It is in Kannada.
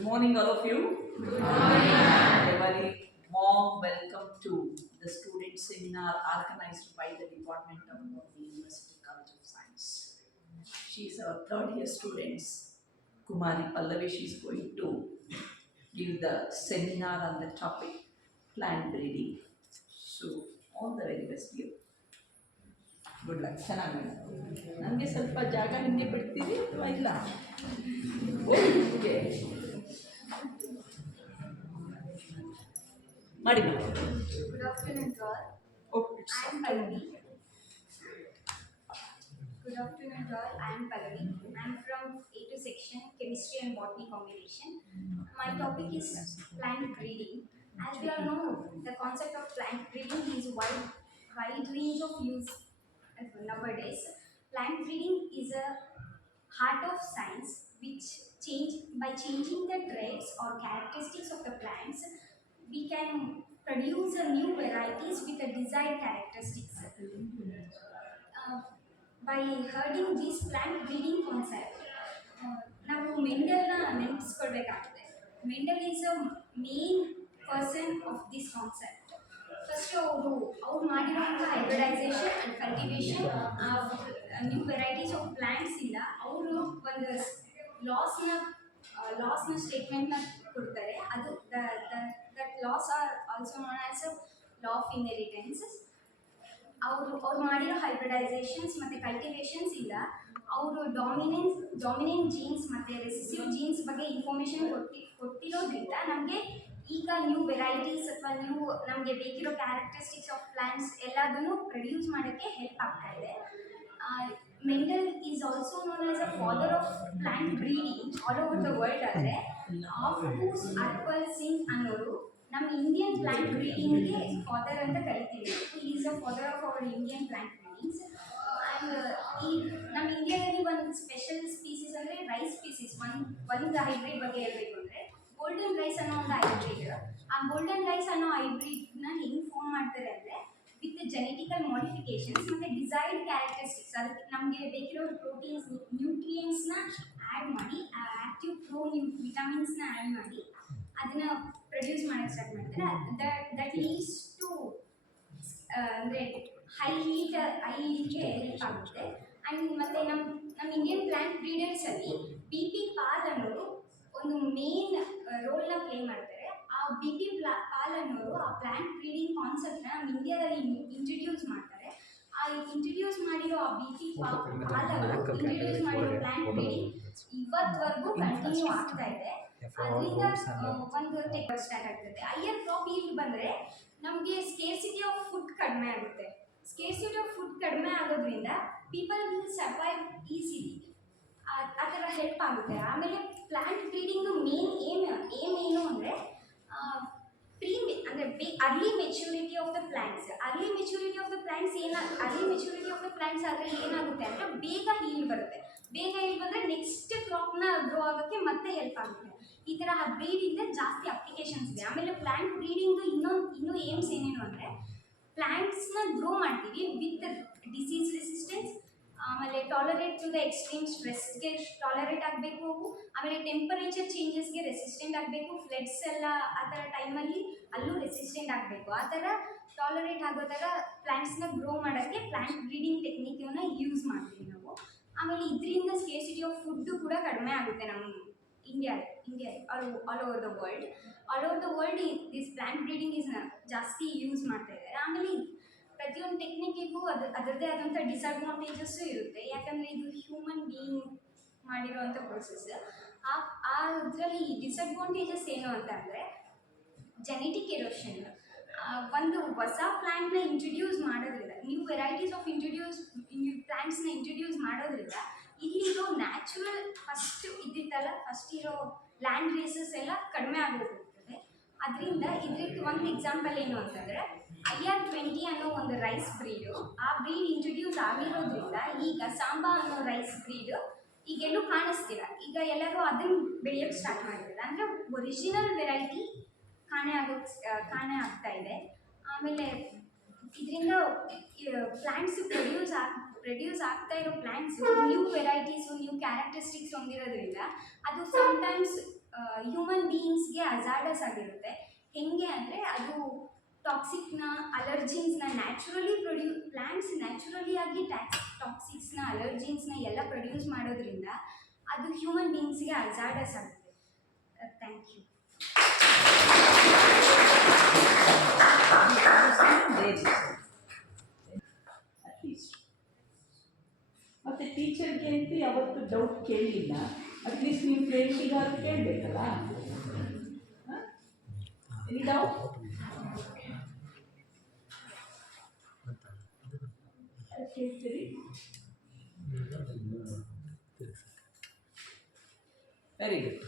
Good morning, all of you. Good morning. A very warm welcome to the student seminar organized by the Department of the University College of Science. She is our third year students. Kumari Pallavi, she is going to give the seminar on the topic plant breeding. So, all the very best to you. Good luck ಚೆನ್ನಾಗಿ ನನಗೆ ಸ್ವಲ್ಪ ಜಾಗ ಹಿಂದೆ ಬಿಡ್ತೀರಿ ಅಥವಾ ಇಲ್ಲ ಓಕೆ ಮಾಡಿ Good afternoon to all. O I am Pallavi. Good afternoon to all. I am Pallavi. I am from A2 section, Chemistry and Botany combination. My topic is plant breeding. As we all know, the concept of plant breeding is wide range of use nowadays. Plant breeding is a heart of science which by changing the traits or characteristics of the plants, we can produce a new varieties with a desired characteristics. By hearing this plant breeding concept, ನಾವು ಮೆಂಡಲ್ನ ನೆನಪಿಸ್ಕೊಳ್ಬೇಕಾಗ್ತದೆ. Mendel is a main person of this concept. First ಅವ್ರು ಮಾಡಿರುವಂಥ hybridisation and cultivation new varieties of plants ಇಂದ ಅವರು ಒಂದು ಲಾಸ್ನ ಸ್ಟೇಟ್ಮೆಂಟ್ನ ಕೊಡ್ತಾರೆ. ಅದು that laws are also known as a law of inheritance. ಅವ್ರು ಮಾಡಿರೋ ಹೈಬ್ರಿಡೈಸೇಷನ್ಸ್ ಮತ್ತು ಕಲ್ಟಿವೇಷನ್ಸ್ ಇಂದ ಅವರು ಡಾಮಿನೆಂಟ್ ಜೀನ್ಸ್ ಮತ್ತು ರೆಸಿಸಿವ್ ಜೀನ್ಸ್ ಬಗ್ಗೆ ಇನ್ಫಾರ್ಮೇಷನ್ ಕೊಟ್ಟಿರೋದ್ರಿಂದ ನಮಗೆ ಈಗ ನ್ಯೂ ವೆರೈಟೀಸ್ ಅಥವಾ ನಮಗೆ ಬೇಕಿರೋ ಕ್ಯಾರೆಕ್ಟರಿಸ್ಟಿಕ್ಸ್ ಆಫ್ ಪ್ಲಾಂಟ್ಸ್ ಎಲ್ಲದನ್ನು ಪ್ರೊಡ್ಯೂಸ್ ಮಾಡೋಕ್ಕೆ ಹೆಲ್ಪ್ ಆಗ್ತಾ ಇದೆ. Mendel is also known as a father of plant breeding all over the world. ಆದರೆ ಆಫ್ಟೂಸ್ ಅರ್ಪಲ್ ಸಿಂಗ್ ಅನ್ನೋರು ನಮ್ಮ ಇಂಡಿಯನ್ ಪ್ಲಾಂಟ್ ಬ್ರೀಡಿಂಗ್ಗೆ ಫಾದರ್ ಅಂತ ಕರಿತೀವಿ. Is a father of our Indian plant breedings. And ಈ ನಮ್ಮ ಇಂಡಿಯಾದಲ್ಲಿ ಒಂದು ಸ್ಪೆಷಲ್ ಸ್ಪೀಸೀಸ್ ಅಂದರೆ ರೈಸ್ ಸ್ಪೀಸೀಸ್ ಒಂದು ಹೈಬ್ರಿಡ್ ಬಗ್ಗೆ ಹೇಳಬೇಕು ಅಂದರೆ ಗೋಲ್ಡನ್ ರೈಸ್ ಅನ್ನೋ ಒಂದು ಹೈಬ್ರಿಡ್. ಆ ಗೋಲ್ಡನ್ ರೈಸ್ ಅನ್ನೋ ಹೈಬ್ರಿಡ್ನ ಹೆಂಗೆ ಫಾರ್ಮ್ ಮಾಡ್ತಾರೆ ಅಂದರೆ ವಿತ್ ಜೆನೆಟಿಕಲ್ ಮಾಡಿಫಿಕೇಶನ್ಸ್ ಮತ್ತು ಡಿಸೈರ್ಡ್ ಕ್ಯಾರೆಕ್ಟರಿಸ್ಟಿಕ್ಸ್, ಅದಕ್ಕೆ ನಮಗೆ ಬೇಕಿರೋ ಪ್ರೋಟೀನ್ಸ್ ನ್ಯೂಟ್ರಿಯೆಂಟ್ಸ್ನ ಆ್ಯಡ್ ಮಾಡಿ, ಆ್ಯಕ್ಟಿವ್ ವಿಟಮಿನ್ಸ್ನ ಆ್ಯಡ್ ಮಾಡಿ ಅದನ್ನು ಪ್ರೊಡ್ಯೂಸ್ ಮಾಡೋಕ್ಕೆ ಸ್ಟಾರ್ಟ್ ಮಾಡ್ತಾರೆ. ದಟ್ ಲೀಡ್ಸ್ ಟು ಅಂದರೆ ಹೈ ಹೀಟ್ಗೆ ಹೆಲ್ಪ್ ಆಗುತ್ತೆ. ಆ್ಯಂಡ್ ಮತ್ತು ನಮ್ಮ ಇಂಡಿಯನ್ ಪ್ಲಾಂಟ್ ಬ್ರೀಡರ್ಸಲ್ಲಿ ಬಿ ಪಿ ಪಾಲ್ ಅನ್ನೋರು ಒಂದು ಮೇನ್ ರೋಲ್ನ ಪ್ಲೇ ಮಾಡ್ತಾರೆ. ಆ ಬಿ ಪಿ ಪಾಲ್ ಅನ್ನೋರು ಆ ಪ್ಲಾಂಟ್ ಬ್ರೀಡಿಂಗ್ ಕಾನ್ಸೆಪ್ಟ್ನ ನಮ್ಮ ಇಂಡಿಯಾದಲ್ಲಿ ಇಂಟ್ರಡ್ಯೂಸ್ ಮಾಡ್ತಾರೆ. ಆ ಇಂಟ್ರಡ್ಯೂಸ್ ಮಾಡಿರೋ ಆ ಬಿ ಪಿ ಪಾಲ್ ಅವರು ಇಂಟ್ರಡ್ಯೂಸ್ ಮಾಡಿರೋ ಪ್ಲಾಂಟ್ ಬ್ರೀಡಿಂಗ್ ಇವತ್ತವರೆಗೂ ಕಂಟಿನ್ಯೂ ಆಗ್ತಾ ಇದೆ. ಅದರಿಂದ ಒಂದು ಟೆಕ್ ಸ್ಟಾರ್ಟ್ ಆಗ್ತದೆ. ಹೈಯರ್ ಕ್ರಾಪ್ ಈಲ್ಡ್ ಬಂದರೆ ನಮಗೆ ಸ್ಕೇರ್ಸಿಟಿ ಆಫ್ ಫುಡ್ ಕಡಿಮೆ ಆಗುತ್ತೆ. ಸ್ಕೇರ್ಸಿಟಿ ಆಫ್ ಫುಡ್ ಕಡಿಮೆ ಆಗೋದ್ರಿಂದ ಪೀಪಲ್ ವಿಲ್ ಸರ್ವೈವ್ ಈಸಿಲಿ. ಆ ಥರ ಹೆಲ್ಪ್ ಆಗುತ್ತೆ. ಆಮೇಲೆ ಪ್ಲಾಂಟ್ ಬ್ರೀಡಿಂಗು ಮೇನ್ ಏಮ್ ಏನು ಅಂದರೆ early maturity of the plants. Early maturity of the plants ಆದರೆ ಏನಾಗುತ್ತೆ ಅಂದರೆ ಬೇಗ ಹೀಲ್ ಬರುತ್ತೆ. ಬೇಗ ಹೀಲ್ ಬಂದರೆ ನೆಕ್ಸ್ಟ್ ಕ್ರಾಪ್ನ ಗ್ರೋ ಆಗೋಕ್ಕೆ ಮತ್ತೆ ಹೆಲ್ಪ್ ಆಗುತ್ತೆ. ಈ ಥರ ಬ್ರೀಡಿಂದ ಜಾಸ್ತಿ ಅಪ್ಲಿಕೇಶನ್ಸ್ ಇದೆ. ಆಮೇಲೆ ಪ್ಲಾಂಟ್ ಬ್ರೀಡಿಂಗು ಇನ್ನೂ ಏಮ್ಸ್ ಏನೇನು ಅಂದರೆ ಪ್ಲಾಂಟ್ಸ್ನ ಗ್ರೋ ಮಾಡ್ತೀವಿ ವಿತ್ ಡಿಸೀಸ್ ರೆಸಿಸ್ಟೆನ್ಸ್, ಆಮೇಲೆ ಟಾಲರೇಟ್ ಟು ದ ಎಕ್ಸ್ಟ್ರೀಮ್ ಸ್ಟ್ರೆಸ್ಗೆ ಟಾಲರೇಟ್ ಆಗಬೇಕು ಅವು, ಆಮೇಲೆ ಟೆಂಪರೇಚರ್ ಚೇಂಜಸ್ಗೆ ರೆಸಿಸ್ಟೆಂಟ್ ಆಗಬೇಕು, ಫ್ಲಡ್ಸ್ ಎಲ್ಲ ಆ ಥರ ಟೈಮಲ್ಲಿ ಅಲ್ಲೂ ರೆಸಿಸ್ಟೆಂಟ್ ಆಗಬೇಕು. ಆ ಥರ ಟಾಲರೇಟ್ ಆಗೋ ಥರ ಪ್ಲಾಂಟ್ಸ್ನ ಗ್ರೋ ಮಾಡೋಕ್ಕೆ ಪ್ಲಾಂಟ್ ಬ್ರೀಡಿಂಗ್ ಟೆಕ್ನಿಕನ್ನು ಯೂಸ್ ಮಾಡ್ತೀವಿ ನಾವು. ಆಮೇಲೆ ಇದರಿಂದ ಸ್ಕೇರ್ಸಿಟಿ ಆಫ್ ಫುಡ್ಡು ಕೂಡ ಕಡಿಮೆ ಆಗುತ್ತೆ ನಮ್ಮ India all over the world this plant breeding is ಜಾಸ್ತಿ ಯೂಸ್ ಮಾಡ್ತಾ ಇದ್ದಾರೆ. ಆಮೇಲೆ ಪ್ರತಿಯೊಂದು ಟೆಕ್ನಿಕ್ಕಿಗೂ ಅದರದ್ದೇ ಆದಂಥ ಡಿಸಡ್ವಾಂಟೇಜಸ್ಸು ಇರುತ್ತೆ. ಯಾಕಂದರೆ ಇದು ಹ್ಯೂಮನ್ ಬೀಯಿಂಗ್ ಮಾಡಿರೋವಂಥ ಪ್ರೊಸೆಸ್. ಅದರಲ್ಲಿ ಡಿಸಡ್ವಾಂಟೇಜಸ್ ಏನು ಅಂತ ಅಂದರೆ ಜೆನೆಟಿಕ್ ಎರೋಷನ್. ಒಂದು ಹೊಸ ಪ್ಲ್ಯಾಂಟ್ನ ಇಂಟ್ರಡ್ಯೂಸ್ ಮಾಡೋದ್ರಿಂದ, ನ್ಯೂ ವೆರೈಟೀಸ್ ಆಫ್ ನ್ಯೂ ಪ್ಲ್ಯಾಂಟ್ಸ್ನ ಇಂಟ್ರಡ್ಯೂಸ್ ಮಾಡೋದ್ರಿಂದ ಇಲ್ಲಿರೋ ನ್ಯಾಚುರಲ್ ಫಸ್ಟ್ ಇರೋ ಲ್ಯಾಂಡ್ ರೇಸಸ್ ಎಲ್ಲ ಕಡಿಮೆ ಆಗೋಗ್ತದೆ. ಅದರಿಂದ ಇದಕ್ಕೆ ಒಂದು ಎಕ್ಸಾಂಪಲ್ ಏನು ಅಂತಂದರೆ IR20 ಅನ್ನೋ ಒಂದು ರೈಸ್ ಬ್ರೀಡು. ಆ ಬ್ರೀಡ್ ಇಂಟ್ರಡ್ಯೂಸ್ ಆಗಿರೋದ್ರಿಂದ ಈಗ ಸಾಂಬಾ ಅನ್ನೋ ರೈಸ್ ಬ್ರೀಡು ಈಗೆಲ್ಲೂ ಕಾಣಿಸ್ತಿಲ್ಲ. ಈಗ ಎಲ್ಲರೂ ಅದನ್ನು ಬೆಳೆಯೋಕ್ಕೆ ಸ್ಟಾರ್ಟ್ ಮಾಡಿದ್ದಾರೆ. ಅಂದರೆ ಒರಿಜಿನಲ್ ವೆರೈಟಿ ಕಾಣೆ ಆಗ್ತಾ ಇದೆ. ಆಮೇಲೆ ಇದರಿಂದ ಪ್ಲ್ಯಾಂಟ್ಸ್ ಪ್ರೊಡ್ಯೂಸ್ ಆಗ್ತಾ ಇರೋ plants new varieties new characteristics ಹೊಂದಿರೋದ್ರಿಂದ ಅದು ಸಮ್ಟೈಮ್ಸ್ ಹ್ಯೂಮನ್ ಬೀಯಿಂಗ್ಸ್ಗೆ ಅಜಾರ್ಡಸ್ ಆಗಿರುತ್ತೆ. ಹೆಂಗೆ ಅಂದರೆ ಅದು ಟಾಕ್ಸಿಕ್ನ ಅಲರ್ಜಿನ್ಸ್ನ ನ್ಯಾಚುರಲಿ ಪ್ಲ್ಯಾಂಟ್ಸ್ ನ್ಯಾಚುರಲಿ ಆಗಿ ಟಾಕ್ಸಿಕ್ಸ್ನ ಅಲರ್ಜಿನ್ಸ್ನ ಎಲ್ಲ ಪ್ರೊಡ್ಯೂಸ್ ಮಾಡೋದ್ರಿಂದ ಅದು ಹ್ಯೂಮನ್ ಬೀಯಿಂಗ್ಸ್ಗೆ ಅಜಾರ್ಡಸ್ ಆಗುತ್ತೆ. Thank you. ಅಟ್ಲೀಸ್ಟ್ ಮತ್ತೆ ಟೀಚರ್ಗೆ ಅಂತ ಯಾವತ್ತು ಡೌಟ್ ಕೇಳಲಿಲ್ಲ. ಅಟ್ಲೀಸ್ಟ್ ನೀವು ಫ್ರೆಂಡ್ಸಿಗಾದ್ರು ಕೇಳಬೇಕಲ್ಲ. Any doubt? ಕೇಳ್ತೀರಿ? Very good.